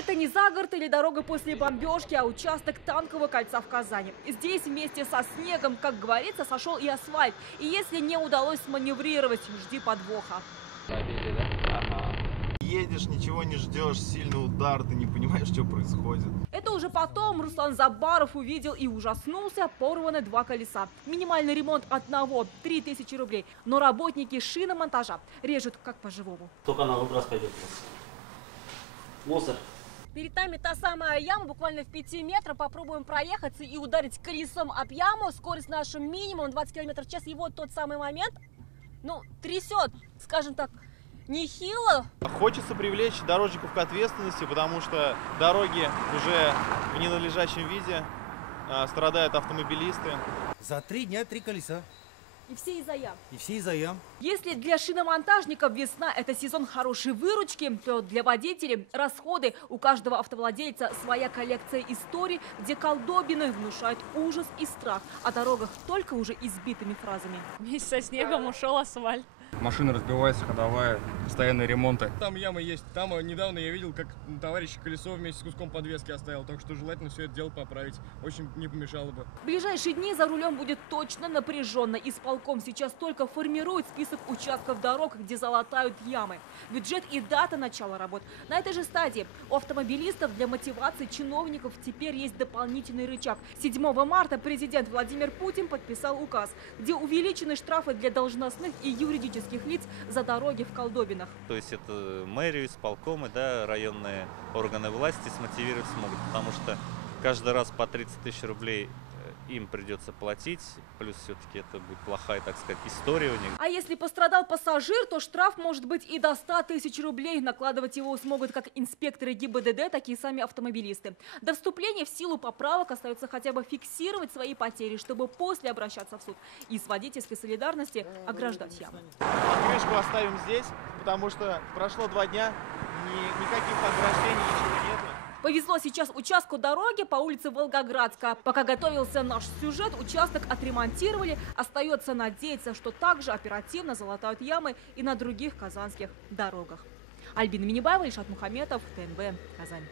Это не загород или дорога после бомбежки, а участок танкового кольца в Казани. Здесь вместе со снегом, как говорится, сошел и асфальт. И если не удалось сманеврировать, жди подвоха. Едешь, ничего не ждешь, сильный удар, ты не понимаешь, что происходит. Это уже потом Руслан Забаров увидел и ужаснулся: порваны 2 колеса. Минимальный ремонт одного – 3000 рублей. Но работники шиномонтажа режут как по-живому. Только на выброс пойдет. Мусор. Перед нами та самая яма, буквально в 5 метрах. Попробуем проехаться и ударить колесом об яму. Скорость наша минимум 20 км в час. И вот тот самый момент, трясет, скажем так, нехило. Хочется привлечь дорожников к ответственности, потому что дороги уже в ненадлежащем виде, страдают автомобилисты. За 3 дня 3 колеса. И все из-за ям. И все из-за ям. Если для шиномонтажников весна – это сезон хорошей выручки, то для водителей расходы. У каждого автовладельца своя коллекция историй, где колдобины внушают ужас и страх. О дорогах только уже избитыми фразами. Вместе со снегом ушел асфальт. Машина разбивается, ходовая, постоянные ремонты. Там ямы есть. Там недавно я видел, как товарищ колесо вместе с куском подвески оставил. Так что желательно все это дело поправить. Очень не помешало бы. В ближайшие дни за рулем будет точно напряженно. Исполком сейчас только формирует список участков дорог, где залатают ямы. Бюджет и дата начала работ. На этой же стадии у автомобилистов для мотивации чиновников теперь есть дополнительный рычаг. 7 марта президент Владимир Путин подписал указ, где увеличены штрафы для должностных и юридических лиц за дороги в колдобинах. То есть это мэрию, исполкомы, районные органы власти смотивировать смогут, потому что каждый раз по 30 тысяч рублей им придется платить, плюс все-таки это будет плохая, так сказать, история у них. А если пострадал пассажир, то штраф может быть и до 100 тысяч рублей. Накладывать его смогут как инспекторы ГИБДД, так и сами автомобилисты. До вступления в силу поправок остается хотя бы фиксировать свои потери, чтобы после обращаться в суд и с водительской солидарности ограждать яму. Книжку оставим здесь, потому что прошло 2 дня, никаких ограждений, ничего нет. Повезло сейчас участку дороги по улице Волгоградская. Пока готовился наш сюжет, участок отремонтировали. Остается надеяться, что также оперативно залатают ямы и на других казанских дорогах. Альбина Минибаева, Ильшат Мухаметов, ТНВ, Казань.